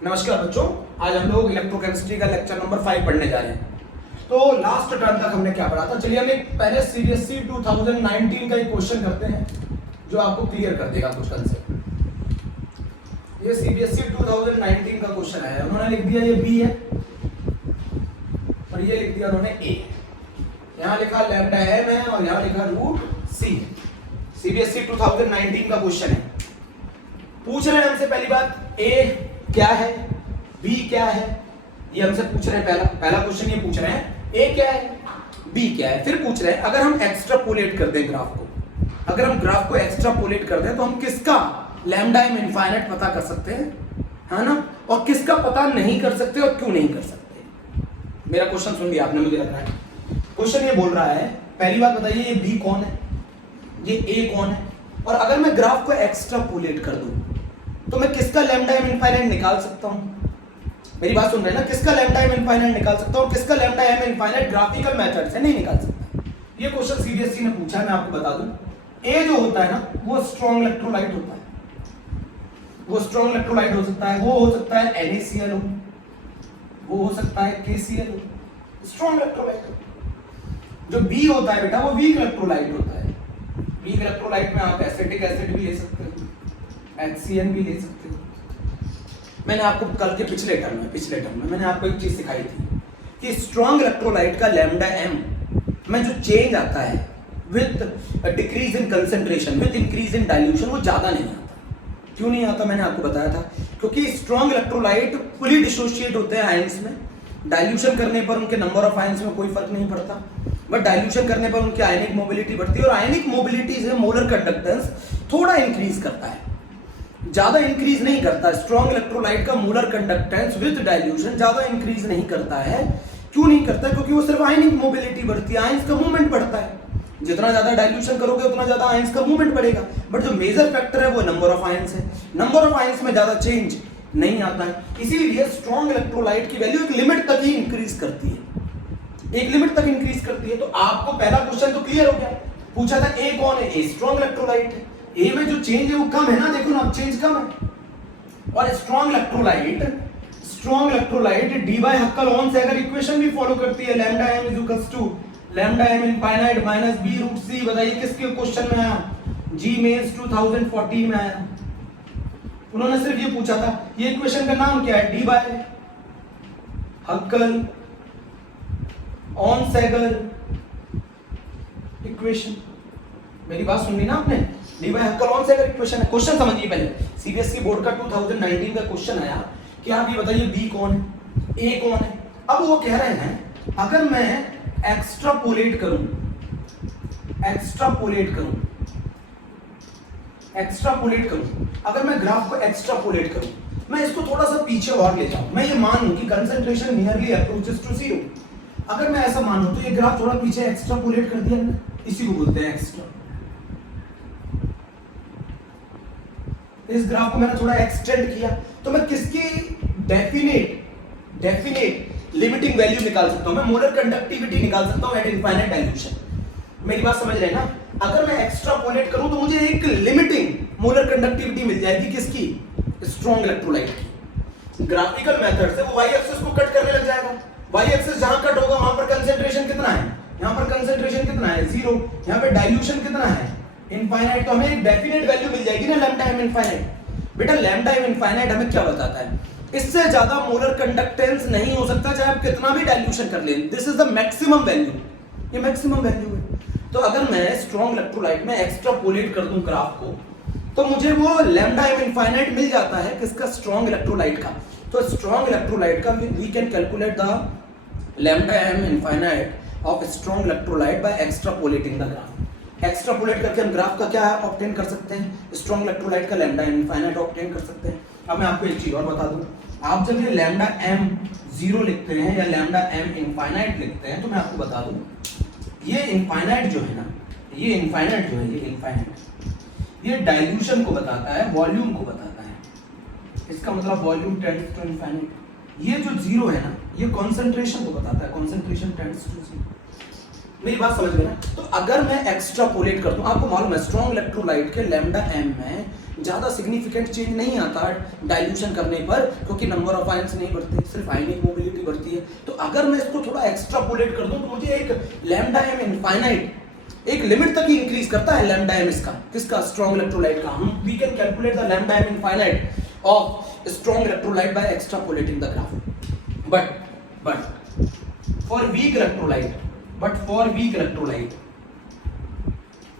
नमस्कार बच्चों, आज हम लोग इलेक्ट्रोकेमिस्ट्री का लेक्चर नंबर 5 पढ़ने जा रहे हैं। तो लास्ट टर्म तक हमने क्या पढ़ा था, चलिए हम एक पहले सीबीएसई 2019 का एक क्वेश्चन करते हैं जो आपको क्लियर कर देगा कुछ कंसेप्ट। ये सीबीएसई 2019 का क्वेश्चन है, उन्होंने लिख दिया ये बी है और ये लिख दिया उन्होंने ए। यहाँ लिखा लैम्डा एम है और यहाँ लिखा रूट सी। सीबीएसई 2019 का क्वेश्चन है। पूछ रहे हैं हमसे पहली बात ए क्या है, बी क्या है, ये हमसे पूछ रहे हैं। पहला क्वेश्चन ये पूछ रहे हैं ए क्या है, बी क्या है। फिर पूछ रहे हैं अगर हम एक्स्ट्रापोलेट कर दें ग्राफ को, अगर हम ग्राफ को एक्स्ट्रापोलेट कर दें तो हम किसका लैम्डा एम इनफाइनाइट पता कर सकते हैं, है ना, और किसका पता नहीं कर सकते और क्यों नहीं कर सकते। मेरा क्वेश्चन सुन लिया आपने, मुझे लग रहा है। क्वेश्चन ये बोल रहा है, पहली बात बताइए ये बी कौन है, ये ए कौन है, और अगर मैं ग्राफ को एक्स्ट्रापोलेट कर दूं तो मैं किसका लैम्डा एम इनफाइनाइट निकाल सकता हूं। मेरी बात सुन रहे हैं ना, किसका लैम्डा एम इनफाइनाइट निकाल सकता हूं और किसका lambda M infinite graphical method से नहीं निकाल सकता। ये क्वेश्चन सीबीएसई ने पूछा है, मैं आपको बता दूं। ए जो होता है ना वो स्ट्रॉन्ग इलेक्ट्रोलाइट होता है, वो स्ट्रॉन्ग इलेक्ट्रोलाइट हो सकता है, वो हो सकता है NaCl हो, वो हो सकता है KCl हो, स्ट्रॉन्ग इलेक्ट्रोलाइट। जो बी होता है बेटा वो वीक इलेक्ट्रोलाइट होता है। वीक इलेक्ट्रोलाइट में आप एसिटिक एसिड भी ले सकते हो, HCN भी ले सकते हो। मैंने आपको कल के पिछले टर्म में मैंने आपको एक चीज सिखाई थी कि स्ट्रॉन्ग इलेक्ट्रोलाइट का लैम्डा एम में जो चेंज आता है with decrease in concentration, with increase in dilution, वो ज्यादा नहीं आता। क्यों नहीं आता मैंने आपको बताया था, क्योंकि स्ट्रॉन्ग इलेक्ट्रोलाइट फुली डिसोशिएट होते हैं आयंस में। डाइल्यूशन करने पर उनके नंबर ऑफ आयंस में कोई फर्क नहीं पड़ता, बट डाइल्यूशन करने पर उनकी आयनिक मोबिलिटी बढ़ती है, और आयनिक मोबिलिटी से मोलर कंडक्टेंस थोड़ा इंक्रीज करता है, ज्यादा इंक्रीज नहीं करता। स्ट्रॉन्ग इलेक्ट्रोलाइट का मोलर कंडक्टेंस विद डाइल्यूशन ज्यादा इंक्रीज नहीं करता है। क्यों नहीं करता है? क्योंकि वो सिर्फ आयनिक मोबिलिटी बढ़ती है, आयंस का मूवमेंट बढ़ता है। जितना ज्यादा डाइल्यूशन करोगे उतना ज्यादा आयंस का मूवमेंट बढ़ेगा, बट जो मेजर फैक्टर है वो नंबर ऑफ आयंस है। नंबर ऑफ आयंस में ज्यादा चेंज नहीं आता है, इसीलिए स्ट्रॉन्ग इलेक्ट्रोलाइट की वैल्यू एक लिमिट तक ही इंक्रीज करती है, एक लिमिट तक इंक्रीज करती है। तो आपको पहला क्वेश्चन तो क्लियर हो गया। पूछा था ए कौन है, ए स्ट्रॉन्ग इलेक्ट्रोलाइट है। ए में जो चेंज है वो कम है ना, देखो ना चेंज कम है। और strong electrolyte Debye Hückel Onsager अगर इक्वेशन भी फॉलो करती है, lambda M is equals to lambda M infinite minus B root C. बताइए किसके क्वेश्चन में आया, जी मेंस 2014 में आया। उन्होंने सिर्फ ये पूछा था, ये इक्वेशन का नाम क्या है, Debye Hückel Onsager equation. मेरी बात सुन ली ना आपने, Debye Hückel Onsager equation है। क्वेश्चन समझिए पहले, सीबीएसई बोर्ड का 2019 का क्वेश्चन आया कि आप ये बताइए बी कौन है, ए कौन है। अब वो कह रहे हैं अगर मैं एक्स्ट्रापोलेट करूं, अगर मैं ग्राफ को एक्स्ट्रापोलेट करूं, मैं इसको थोड़ा सा पीछे और ले जाऊं, मैं ये मानूं कि concentration nearly approaches to zero. अगर मैं ऐसा मानूं तो ये ग्राफ थोड़ा पीछे एक्स्ट्रापोलेट कर दिया, इसी को बोलते हैं एक्स्ट्रा। इस ग्राफ को मैंने थोड़ा एक्सटेंड किया तो मैं किसकी डेफिनेट लिमिटिंग वैल्यू निकाल सकता हूं, मैं मोलर कंडक्टिविटी निकाल सकता हूं एट इनफाइनाइट डाइल्यूशन। मेरी बात समझ रहे हैं ना। अगर मैं एक्स्ट्रापोलेट करूं तो मुझे एक लिमिटिंग मोलर कंडक्टिविटी मिल जाएगी, किसकी, स्ट्रॉन्ग इलेक्ट्रोलाइट की। ग्राफिकल मेथड से वो वाई एक्सिस को कट करने लग जाएगा। वाई एक्सिस जहां कट होगा वहां पर कंसंट्रेशन कितना है, यहां पर कंसंट्रेशन कितना है, 0। यहां पे डाइल्यूशन कितना है, इनफाइनाइट। तो हमें एक डेफिनेट वैल्यू मिल जाएगी ना लैम्डा एम इनफाइनाइट। बेटा लैम्डा एम इनफाइनाइट हमें क्या बताता है, इससे ज्यादा मोलर कंडक्टेंस नहीं हो सकता चाहे आप कितना भी डाइल्यूशन कर लें। This is the maximum value, ये मैक्सिमम वैल्यू है। तो अगर मैं स्ट्रॉन्ग इलेक्ट्रोलाइट में एक्स्ट्रापोलेट कर दूं ग्राफ को तो मुझे वो लैम्डा एम इनफाइनाइट मिल जाता है, किसका, स्ट्रॉन्ग इलेक्ट्रोलाइट का। तो स्ट्रॉन्ग इलेक्ट्रोलाइट का we can calculate the lambda M infinite of strong electrolyte by extrapolating the graph. Extrapolate करके हम ग्राफ का क्या ऑब्टेन कर सकते हैं, स्ट्रॉन्ग इलेक्ट्रोलाइट का लैम्डा एम इनफाइनाइट ऑब्टेन कर सकते हैं। अब मैं आपको एक चीज और बता दूं, आप जब ये लैम्डा एम 0 लिखते हैं या लैम्डा एम इनफाइनाइट लिखते हैं तो मैं आपको बता दूं, ये इनफाइनाइट जो है ना, ये इनफाइनाइट जो है, ये इनफाइनाइट, ये डाइल्यूशन को बताता है, वॉल्यूम को बताता है। इसका मतलब वॉल्यूम टेंड्स टू इनफाइनाइट। ये जो 0 है ना, ये कॉन्सेंट्रेशन को बताता है, कॉन्सेंट्रेशन टेंड्स टू 0। मेरी बात समझ में ना। तो अगर मैं एक्स्ट्रापोलेट कर दूं, आपको मालूम है स्ट्रॉन्ग इलेक्ट्रोलाइट के लैम्डा एम में ज्यादा सिग्निफिकेंट चेंज नहीं आता डाइल्यूशन करने पर, क्योंकि नंबर ऑफ आयंस नहीं बढ़ते, सिर्फ आयनिक मोबिलिटी बढ़ती है। तो अगर मैं इसको थोड़ा एक्स्ट्रापोलेट कर दूं तो मुझे एक लैम्डा एम इनफाइनाइट, एक लिमिट तक ही इंक्रीज करता है लैम्डा एम इसका, किसका, स्ट्रॉन्ग इलेक्ट्रोलाइट का। हम we can calculate the lambda M infinite of strong electrolyte by extrapolating the graph. But for weak electrolyte,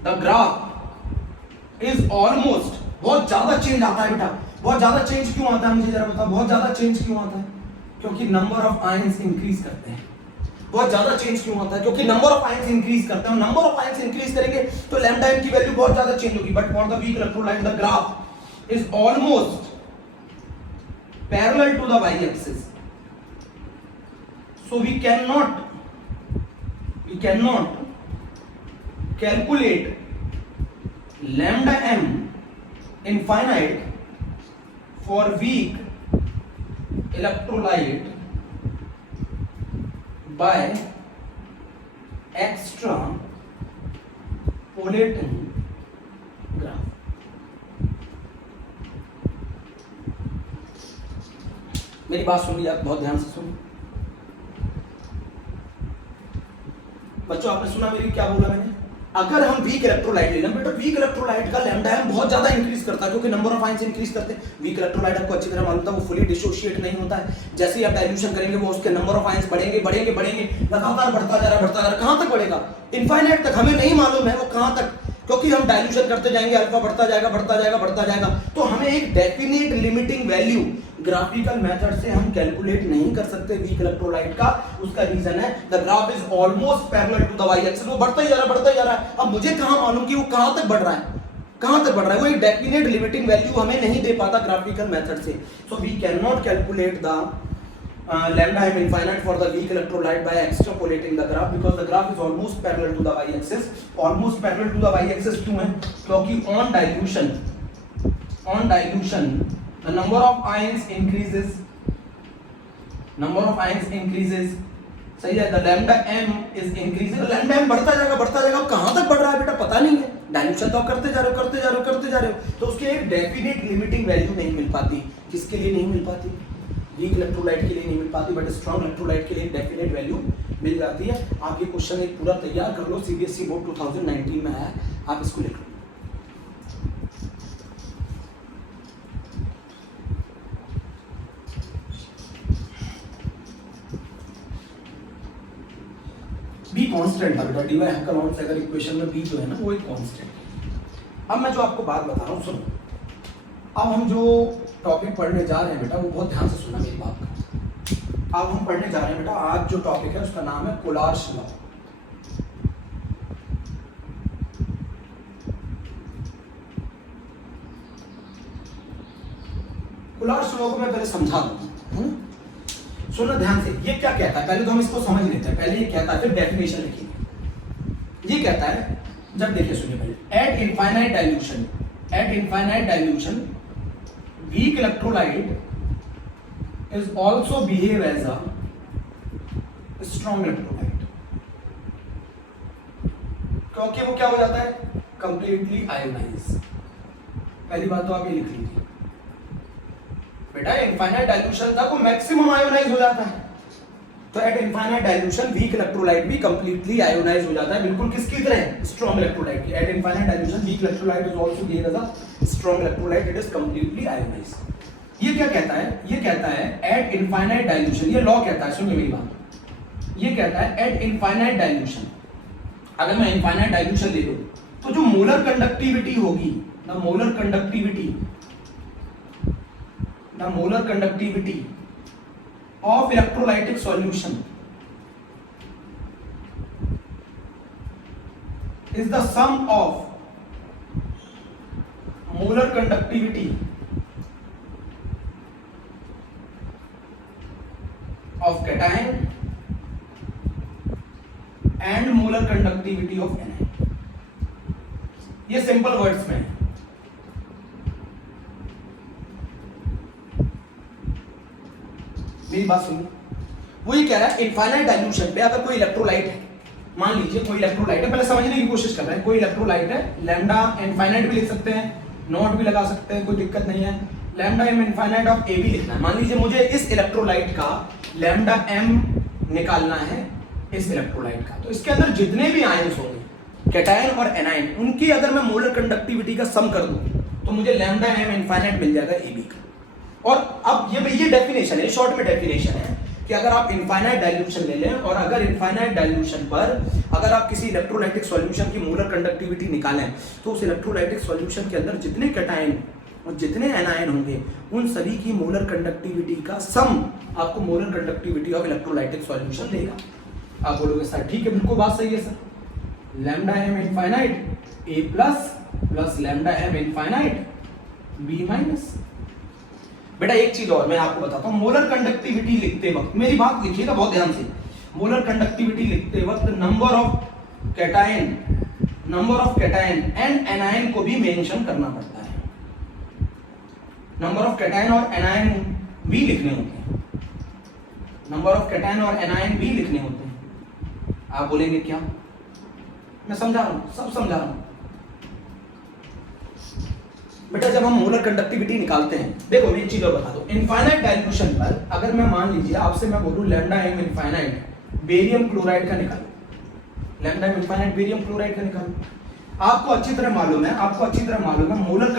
the graph is almost, बहुत ज्यादा चेंज आता है बेटा। बहुत ज्यादा चेंज क्यों आता है मुझे जरा बताओ, बहुत ज्यादा चेंज क्यों आता है? क्योंकि नंबर ऑफ आयंस इंक्रीज करते हैं। बहुत ज्यादा चेंज क्यों आता है? क्योंकि नंबर ऑफ आयंस इंक्रीज करते हैं। नंबर ऑफ आयंस इंक्रीज करेंगे तो लैम्डा एम की वैल्यू बहुत ज्यादा चेंज होगी। But for the weak electrolyte the graph is almost parallel to the Y axis, so we cannot calculate lambda m infinite for weak electrolyte by extrapolating graph। मेरी बात सुनिए आप बहुत ध्यान से सुनिए बच्चों। आपने सुना मेरी क्या बोला मैंने? अगर हम वीक इलेक्ट्रोलाइट ले लें बेटा, वीक इलेक्ट्रोलाइट का लैम्डा एम बहुत ज्यादा इंक्रीज करता है, क्योंकि नंबर ऑफ आयंस इंक्रीज करते हैं। वीक इलेक्ट्रोलाइट आपको अच्छी तरह मालूम था, वो फुली डिसोशिएट नहीं होता है। जैसे ही आप डाइल्यूशन करेंगे वो उसके नंबर ऑफ आयंस बढ़ेंगे बढ़ेंगे बढ़ेंगे, लगातार बढ़ता जा रहा है। कहां तक बढ़ेगा? इनफाइनाइट तक। हमें नहीं मालूम है वो कहां तक, क्योंकि हम डाइल्यूशन करते जाएंगे, अल्फा बढ़ता जाएगा। तो हमें एक definite limiting value graphical method से हम कैलकुलेट नहीं कर सकते वीक इलेक्ट्रोलाइट का। उसका रीजन है the graph is almost parallel to the Y axis. वो बढ़ता ही जा रहा है। अब मुझे कहां मालूम कि वो कहां तक बढ़ रहा है? वो एक डेफिनेट लिमिटिंग वैल्यू हमें नहीं दे पाता ग्राफिकल मेथड से। So we can not calculate the lambda m infinite for the weak electrolyte by extrapolating the graph, because the graph is almost parallel to the y axis। almost parallel to the y axis क्यों है? क्योंकि on dilution the number of ions increases, सही है। the lambda m is increasing, lambda m बढ़ता जाएगा। कहां तक बढ़ रहा है बेटा पता नहीं है। डाइल्यूशन तो आप करते जा रहे हो, तो उसके एक डेफिनेट लिमिटिंग वैल्यू नहीं मिल पाती। किसके लिए नहीं मिल पाती? वीक इलेक्ट्रोलाइट के लिए नहीं मिल पाती, बट स्ट्रॉन्ग इलेक्ट्रोलाइट के लिए डेफिनेट वैल्यू मिल जाती है। आप ये क्वेश्चन एक पूरा तैयार कर लो, सीबीएसई बोर्ड 2019 में आया, आप इसको लिख लो। बी कांस्टेंट था बेटा, डी बाई हैकर से अगर इक्वेशन में बी जो है ना वो एक कांस्टेंट है। अब मैं जो आपको बात बता रहा हूँ सुनो, अब हम जो टॉपिक पढ़ने जा रहे हैं बेटा वो बहुत ध्यान से सुनना मेरी बात का। अब हम पढ़ने जा रहे हैं बेटा, आज जो टॉपिक है उसका नाम है कोलार्स लॉ। कोलार्स लॉ को मैं पहले समझा दूं, सुनो ध्यान से। ये क्या कहता है पहले तो हम इसको समझ लेते हैं। पहले ये कहता है, फिर डेफिनेशन लिखेंगे। ये कहता है, जब देखिए सुनिए पहले, eight infinite dilution weak electrolyte is also behave as a strong electrolyte, क्योंकि वो क्या हो जाता है? completely ionized। पहली बात तो आप ये लिख लीजिए बेटा, इनफाइनाइट डाइल्यूशन तक वो मैक्सिमम आयोनाइज हो जाता है। तो at infinite dilution weak electrolyte भी कंप्लीटली आयोनाइज हो जाता है, बिल्कुल किसकी तरह? स्ट्रॉन्ग इलेक्ट्रोलाइट की। At infinite dilution weak electrolyte is also behave as a strong electrolyte, it is completely ionized. ये क्या कहता है? ये कहता है एट इनफाइनाइट डाइल्यूशन, ये लॉ कहता है, सुनिए मेरी बात। ये कहता है एट इनफाइनाइट डाइल्यूशन, अगर मैं इनफाइनाइट डाइल्यूशन ले लूं तो जो मोलर कंडक्टिविटी होगी, the molar conductivity of electrolytic solution is the sum of molar conductivity of cation and molar conductivity of Na। ये सिंपल वर्ड्स में है। मेरी बात सुनिए, वो ये कह रहा है इनफाइनाइट डाइल्यूशन पे अगर कोई इलेक्ट्रोलाइट है, मान लीजिए कोई इलेक्ट्रोलाइट है, पहले समझने की कोशिश कर रहे हैं। कोई इलेक्ट्रोलाइट है, लैम्डा इनफाइनाइट भी लिख सकते हैं, नॉट भी लगा सकते हैं, कोई दिक्कत नहीं है। Lambda M infinite of A B लिखना है। मान लीजिए मुझे इस इलेक्ट्रोलाइट का लैम्डा एम निकालना है, इस इलेक्ट्रोलाइट का, तो इसके अंदर जितने भी आयंस होंगे कैटायन और एनायन, उनकी अगर मैं मोलर कंडक्टिविटी का सम कर दूं तो मुझे लैम्डा एम इनफाइनाइट मिल जाएगा ए बी का। और अब ये डेफिनेशन है, शॉर्ट में डेफिनेशन है कि अगर आप इनफाइनाइट डाइल्यूशन ले लें और अगर इनफाइनाइट डाइल्यूशन पर अगर आप किसी इलेक्ट्रोलाइटिक सॉल्यूशन की मोलर कंडक्टिविटी निकालें तो उस इलेक्ट्रोलाइटिक सॉल्यूशन के अंदर जितने कैटायन और जितने एनायन होंगे उन सभी की मोलर कंडक्टिविटी का सम आपको molar conductivity of electrolytic solution देगा। आप बोलोगे सर ठीक है, बिल्कुल बात सही है sir, lambda M infinite A plus lambda M infinite B minus. बेटा एक चीज और मैं आपको बताता हूं, मोलर कंडक्टिविटी लिखते वक्त मेरी बात लिखिएगा बहुत ध्यान से, मोलर कंडक्टिविटी लिखते वक्त number of cation and anion को भी मेंशन करना पड़ता है। नंबर ऑफ कैटायन और एनायन भी लिखने होते हैं, नंबर ऑफ कैटायन और एनायन भी लिखने होते हैं। आप बोलेंगे क्या, मैं समझा रहा हूं, सब समझा रहा हूं। बेटा जब हम मोलर कंडक्टिविटी निकालते हैं, देखो मैं एक चीज और बता दूं, इनफाइनाइट डाइल्यूशन पर अगर मैं मान लीजिए आपसे मैं बोलूं lambda M infinite barium chloride का निकालो, lambda M infinite barium chloride का निकालो, आपको अच्छी तरह मालूम है मोलर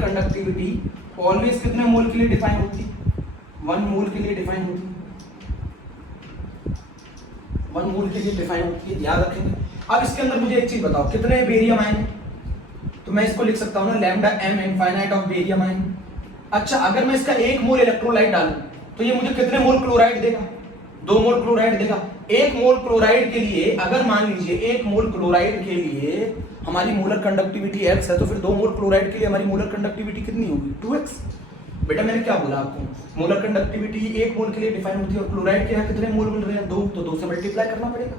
कंडक्टिविटी ऑलवेज कितने मोल के लिए डिफाइन होती है, 1 मोल के लिए डिफाइन होती है, 1 मोल के लिए डिफाइन होती है, याद रखेंगे। अब इसके अंदर मुझे एक चीज बताओ, कितने बेरियम आयन, तो मैं इसको लिख सकता हूं ना lambda M infinite of barium ion. अच्छा अगर मैं इसका 1 मोल इलेक्ट्रोलाइट डालूं तो ये मुझे कितने मोल क्लोराइड देगा, 2 मोल क्लोराइड देगा। 1 मोल क्लोराइड के लिए अगर मान लीजिए 1 मोल क्लोराइड के लिए हमारी मोलर कंडक्टिविटी x है, तो फिर 2 मोल क्लोराइड के लिए हमारी मोलर कंडक्टिविटी कितनी होगी, 2x। बेटा मैंने क्या बोला आपको, मोलर कंडक्टिविटी 1 मोल के लिए डिफाइन होती है और क्लोराइड के यहाँ कितने मोल मिल रहे हैं, 2, तो 2 से मल्टीप्लाई करना पड़ेगा।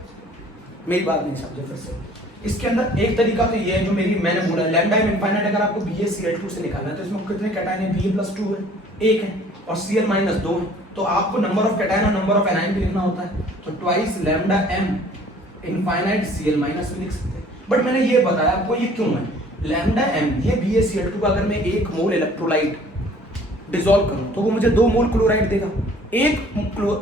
मेरी बात नहीं समझे फिर से, इसके अंदर एक तरीका तो ये है जो मैंने बोला लैम्डा एम इनफाइनाइट अगर आपको BaCl2 से निकालना है तो इसमें कितने कैटायन है, Ba+2 है, 1 है, और Cl-2 है, तो आपको नंबर ऑफ कैटायन और नंबर ऑफ एनायन भी लिखना होता है, तो twice lambda M infinite Cl- भी लिख सकते हैं। बट मैंने ये बताया आपको ये क्यों है, लैम्डा एम ये BaCl2 का अगर मैं 1 मोल इलेक्ट्रोलाइट डिसॉल्व करूं तो वो मुझे 2 मोल क्लोराइड देगा।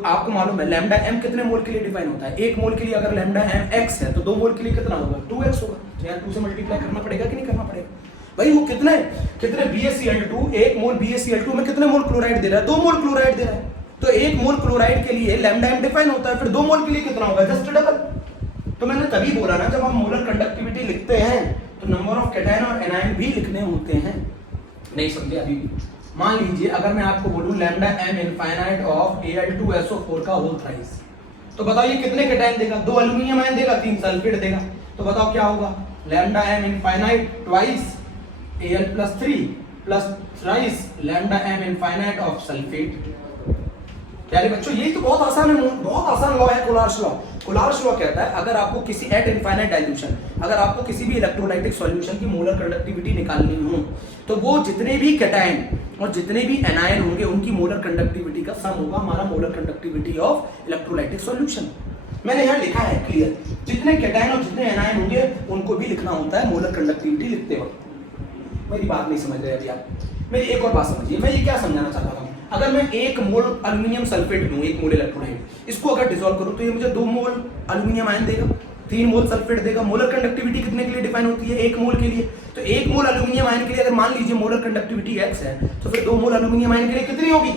आपको मालूम है लैम्डा एम कितने मोल के लिए डिफाइन होता है, 1 मोल के लिए अगर लैम्डा एम x है तो 2 मोल के लिए कितना होगा, 2x होगा, तो यार 2 से मल्टीप्लाई करना पड़ेगा कि नहीं करना पड़ेगा भाई। वो कितने BaCl2 1 मोल BaCl2 में कितने मोल क्लोराइड दे रहा है, 2 मोल क्लोराइड दे रहा है, तो 1 मोल क्लोराइड के लिए लैम्डा एम डिफाइन होता है, फिर 2 मोल के लिए कितना होगा, जस्ट डबल। तो मैंने तभी बोला ना जब हम मोलर कंडक्टिविटी लिखते हैं तो नंबर ऑफ कैटायन और एनायन भी लिखने होते हैं। नहीं समझे अभी भी, मान लीजिए अगर मैं आपको बोलूं lambda M infinite of Al2SO4 का होल थ्राइस, तो बताओ ये कितने कैटायन देगा, 2 एल्युमिनियम आयन देगा, 3 सल्फेट देगा, तो बताओ क्या होगा, lambda M infinite twice Al+3 plus thrice lambda M infinite of sulphate. यानी बच्चों यही तो बहुत आसान है, बहुत आसान लॉ है कोलार्स लॉ। कोलार्स लॉ कहता है अगर आपको किसी एट इनफाइनाइट डाइल्यूशन अगर आपको किसी भी इलेक्ट्रोलाइटिक सॉल्यूशन की मोलर कंडक्टिविटी निकालनी हो तो वो जितने भी कैटायन और जितने भी एनायन होंगे उनकी मोलर कंडक्टिविटी का सम होगा हमारा molar conductivity of electrolytic solution. मैंने यहाँ लिखा है क्लियर, जितने कैटायन और जितने एनायन होंगे उनको भी लिखना होता है मोलर कंडक्टिविटी लिखते वक्त। मेरी बात नहीं समझ रहे अभी आप, मेरी एक और बात समझिए, मैं ये क्या समझाना चाहता हूँ, अगर मैं 1 मोल अल्यूमिनियम सल्फेट लूं, 1 मोल इलेक्ट्रोलाइट, इसको अगर डिसॉल्व करूं तो ये मुझे 2 मोल अल्यूमिनियम आयन देगा, 3 मोल सल्फेट देगा। मोलर कंडक्टिविटी कितने के लिए डिफाइन होती है, 1 मोल के लिए, तो 1 मोल अल्यूमिनियम आयन के लिए अगर मान लीजिए मोलर कंडक्टिविटी x है तो फिर 2 मोल अल्यूमिनियम आयन के लिए कितनी होगी,